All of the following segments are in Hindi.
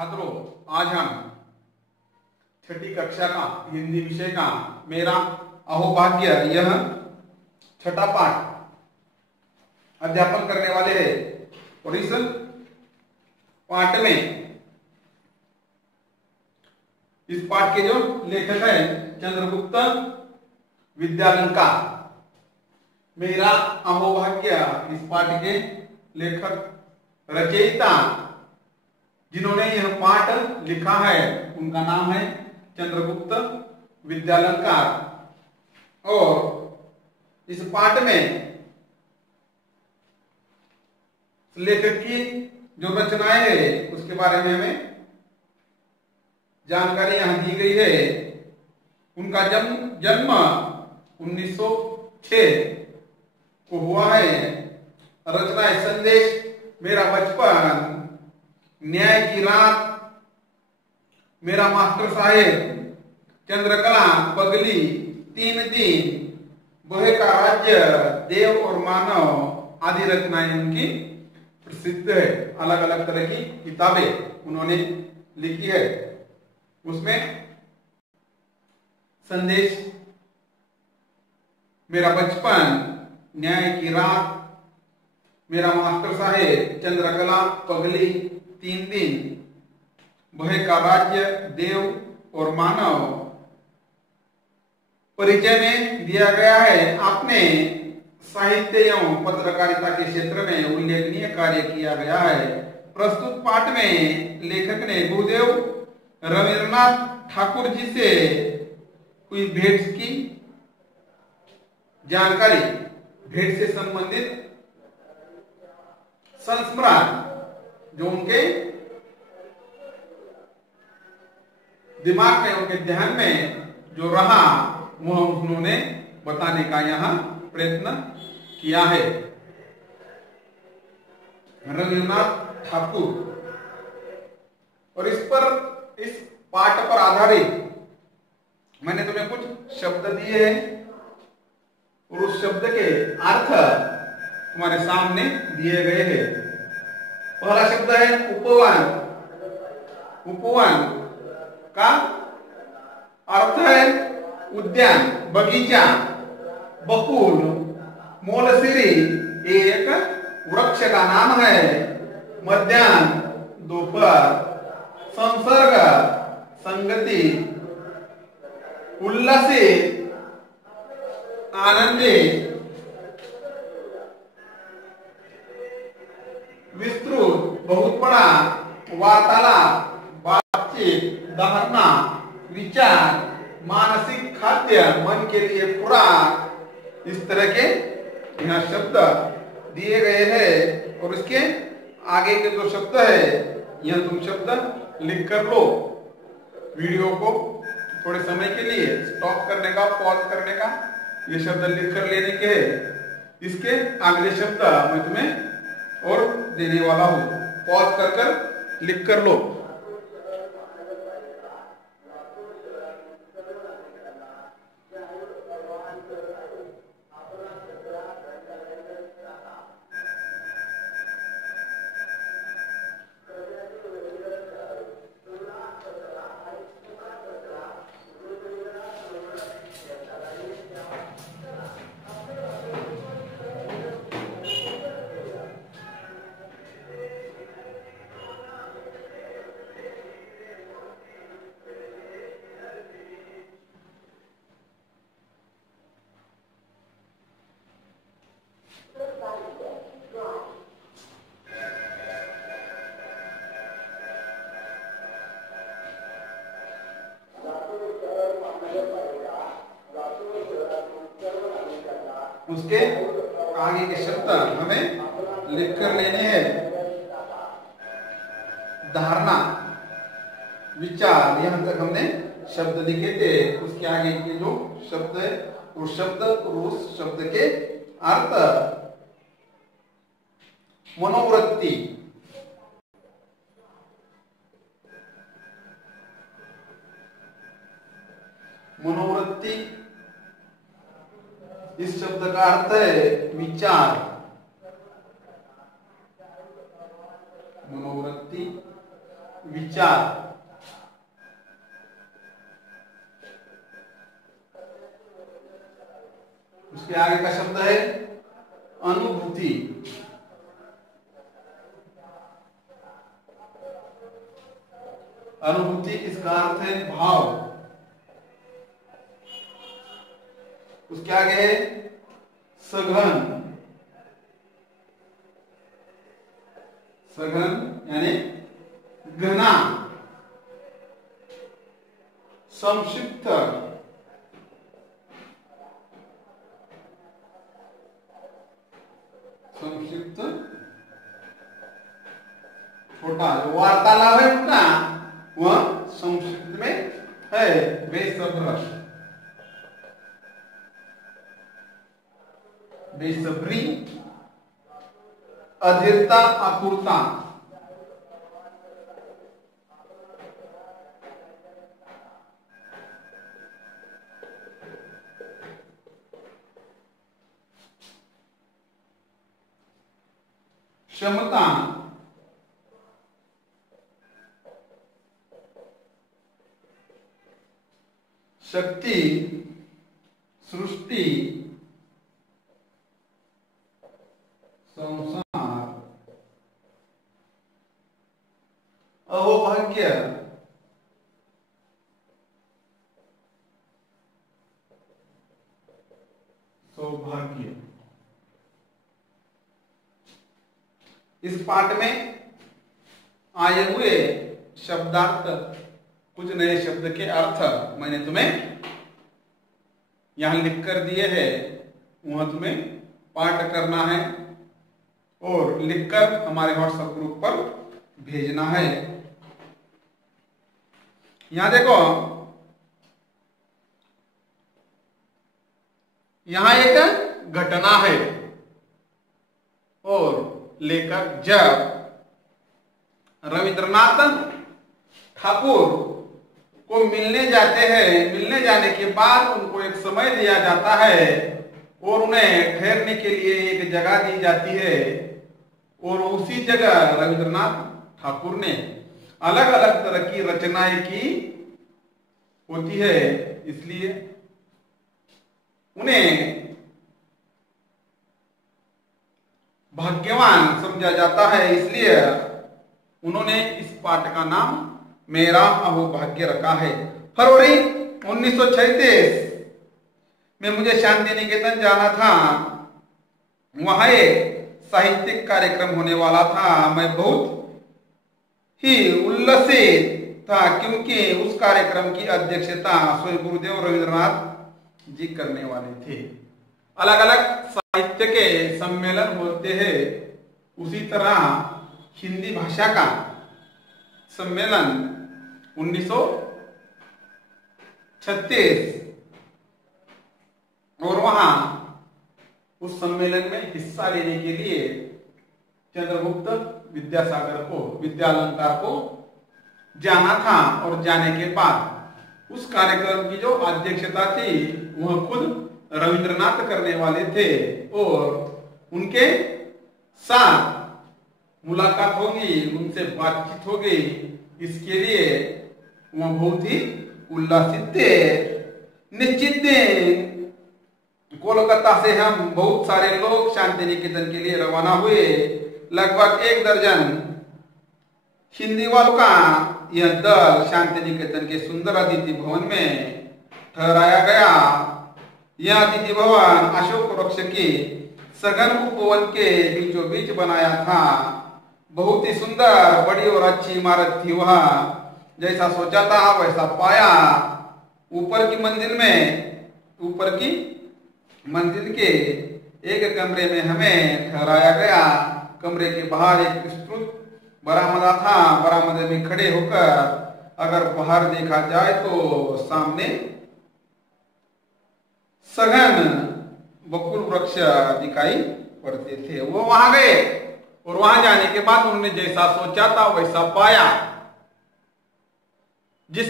छात्रों, आज हम छठी कक्षा का हिंदी विषय का मेरा अहोभाग्य यह छठा पाठ अध्यापन करने वाले हैं। और इस पाठ में इस पाठ के जो लेखक है चंद्रगुप्त विद्यालंकार। मेरा अहोभाग्य इस पाठ के लेखक रचयिता जिन्होंने यह पाठ लिखा है उनका नाम है चंद्रगुप्त विद्यालंकार। और इस पाठ में लेखक की जो रचनाएं है उसके बारे में हमें जानकारी यहां दी गई है। उनका जन्म 1906 को हुआ है। रचना है संदेश, मेरा बचपन, न्याय की रात, मेरा मास्टर साहेब, चंद्रकला, पगली, 3 दिन, बहे का राज्य, देव और मानव आदि रचनाएं उनकी प्रसिद्ध है। अलग अलग तरह की किताबें उन्होंने लिखी है। उसमें संदेश, मेरा बचपन, न्याय की रात, मेरा मास्टर साहेब, चंद्रकला, पगली, 3 दिन, बहे का राज्य, देव और मानव। परिचय में दिया गया है आपने साहित्य एवं पत्रकारिता के क्षेत्र में उल्लेखनीय कार्य किया गया है। प्रस्तुत पाठ में लेखक ने गुरुदेव रविन्द्रनाथ ठाकुर जी से हुई भेंट की जानकारी, भेंट से संबंधित संस्मरण जो उनके दिमाग में, उनके ध्यान में जो रहा वह उन्होंने बताने का यहाँ प्रयत्न किया है। रविन्द्रनाथ ठाकुर। और इस पाठ पर आधारित मैंने तुम्हें कुछ शब्द दिए हैं और उस शब्द के अर्थ तुम्हारे सामने दिए गए हैं। पहला शब्द है उपवन। उपवन का अर्थ है उद्यान, बगीचा। बकुल, मोलसिरी एक वृक्ष का नाम है। मध्याह्न, दोपहर। संसर्ग, संगति। उल्लासित, आनंदित। विस्तृत, बहुत बड़ा। वार्तालाप, बातचीत। धारणा, विचार। मानसिक खाद्य, मन के लिए खुराक। इस तरह के यहाँ शब्द दिए गए हैं। और इसके आगे के जो शब्द है यह तुम शब्द लिख कर लो। वीडियो को थोड़े समय के लिए स्टॉप करने का, पॉज करने का, ये शब्द लिख कर लेने के। इसके अगले शब्द मैं तुम्हें और देने वाला हूं। पॉज कर लिख कर लो। उसके आगे के शब्द हमें लिख कर लेने हैं। धारणा, विचार, यहां तक हमने शब्द लिखे थे। उसके आगे के जो शब्द है उस शब्द के अर्थ। मनोवृत्ति, मनोवृत्ति इस शब्द का अर्थ है विचार। मनोवृत्ति विचार। उसके आगे का शब्द है अनुभूति। अनुभूति इसका अर्थ है भाव। उसके आगे है सघन। सघन यानी घना। संक्षिप्त, संक्षिप्त छोटा। जो वार्तालाप है उनका वह संक्षिप्त में है। बेसब्र, बेसब्री, अधीरता, आकुलता। क्षमता, शक्ति, सृष्टि, संसार, अहोभाग्य, सौभाग्य। इस पाठ में आए हुए शब्दार्थ, कुछ नए शब्द के अर्थ मैंने तुम्हें यहां लिख कर दिए हैं। वह तुम्हें पाठ करना है और लिखकर हमारे व्हाट्सएप ग्रुप पर भेजना है। यहां देखो, यहां एक घटना है और लेखक जब रविंद्रनाथ ठाकुर को मिलने जाते हैं, मिलने जाने के बाद उनको एक समय दिया जाता है और उन्हें ठहरने के लिए एक जगह दी जाती है और उसी जगह रविंद्रनाथ ठाकुर ने अलग अलग तरह की रचनाएं की होती है। इसलिए उन्हें भाग्यवान समझा जाता है। इसलिए उन्होंने इस पाठ का नाम मेरा अहोभाग्य रखा है। फरवरी 1936 में मुझे शांति निकेतन जाना था। वहां एक साहित्यिक कार्यक्रम होने वाला था। मैं बहुत ही उल्लसित था क्योंकि उस कार्यक्रम की अध्यक्षता स्वयं गुरुदेव रविंद्रनाथ जी करने वाले थे। अलग अलग साहित्य के सम्मेलन होते हैं, उसी तरह हिंदी भाषा का सम्मेलन 1936 और वहां उस सम्मेलन में हिस्सा लेने के लिए चंद्रगुप्त विद्यालंकार को जाना था और जाने के बाद उस कार्यक्रम की जो अध्यक्षता थी वह खुद रविंद्रनाथ करने वाले थे और उनके साथ मुलाकात होगी, उनसे बातचीत होगी। इसके लिए वह बहुत ही उल्लासित थे। निश्चित दिन कोलकाता से हम बहुत सारे लोग शांति निकेतन के लिए रवाना हुए। लगभग 1 दर्जन हिंदी वालों का यह दल शांति निकेतन के सुंदर अतिथि भवन में ठहराया गया। यह अतिथि भवन अशोक वृक्ष की सघन उपवन के बीचों बीच बनाया था। बहुत ही सुंदर, बड़ी और अच्छी इमारत थी। वह जैसा सोचा था वैसा पाया। ऊपर की मंजिल के एक कमरे में हमें ठहराया गया। कमरे के बाहर एक विस्तृत बरामदा था। बरामदे में खड़े होकर अगर बाहर देखा जाए तो सामने सघन बकुल वृक्ष दिखाई पड़ते थे। वो वहां गए और वहां जाने के बाद उन्होंने जैसा सोचा था वैसा पाया। जिस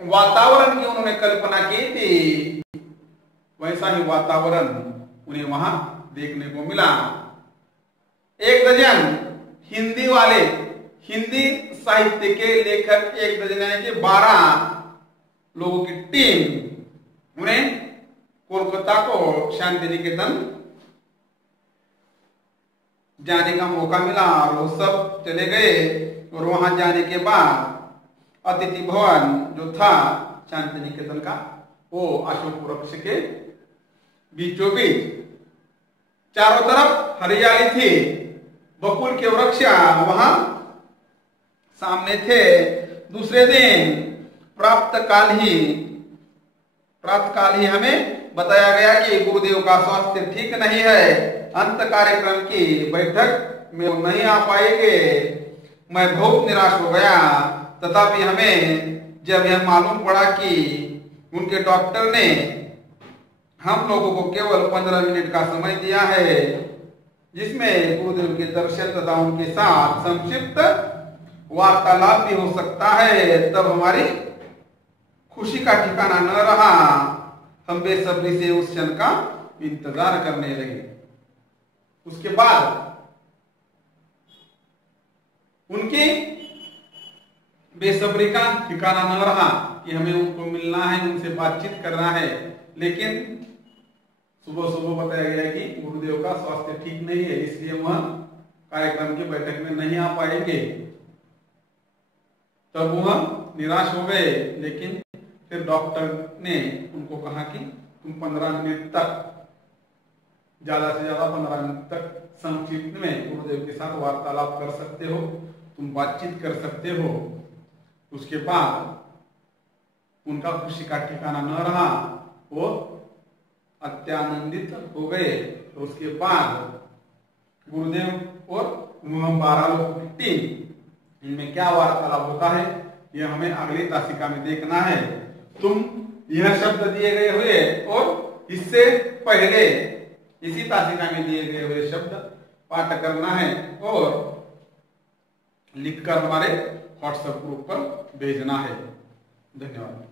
वातावरण की उन्होंने कल्पना की थी वैसा ही वातावरण उन्हें वहां देखने को मिला। 1 दर्जन हिंदी साहित्य के लेखक 1 दर्जन यानी कि 12 लोगों की टीम, उन्हें कोलकाता को शांति निकेतन जाने का मौका मिला और वो सब चले गए। और वहां जाने के बाद अतिथि भवन जो था शांति निकेतन का, वो अशोक वृक्ष के बीचों बीच, चारों तरफ हरियाली थी, बकुल के वृक्ष वहां सामने थे। दूसरे दिन प्रातःकाल ही हमें बताया गया कि गुरुदेव का स्वास्थ्य ठीक नहीं है, अंत कार्यक्रम की बैठक में नहीं आ पाएंगे। मैं बहुत निराश हो गया। तथापि हमें जब यह मालूम पड़ा कि उनके डॉक्टर ने हम लोगों को केवल 15 मिनट का समय दिया है, जिसमें गुरुदेव के दर्शन तथा उनके साथ संक्षिप्त वार्तालाप भी हो सकता है, तब हमारी खुशी का ठिकाना न रहा। हम बेसब्री से उस क्षण का इंतजार करने लगे। उसके बाद उनकी बेसब्री का ठिकाना न रहा कि हमें उनको मिलना है, उनसे बातचीत करना है। लेकिन सुबह सुबह बताया गया कि गुरुदेव का स्वास्थ्य ठीक नहीं है, इसलिए वह कार्यक्रम की बैठक में नहीं आ पाएंगे। तब वह निराश हो गए। लेकिन फिर डॉक्टर ने उनको कहा कि तुम 15 मिनट तक, ज्यादा से ज्यादा 15 मिनट तक संक्षिप्त में गुरुदेव के साथ वार्तालाप कर सकते हो, तुम बातचीत कर सकते हो। उसके बाद उनका खुशी का ठिकाना न रहा, वो अत्यानंदित हो गए। तो उसके बाद गुरुदेव और 12 लोगों की टीम, इनमें क्या वार्तालाप होता है यह हमें अगली तासिका में देखना है। तुम यह शब्द दिए गए हुए और इससे पहले इसी तासिका में दिए गए हुए शब्द पाठ करना है और लिखकर हमारे व्हाट्सएप ग्रुप पर भेजना है। धन्यवाद।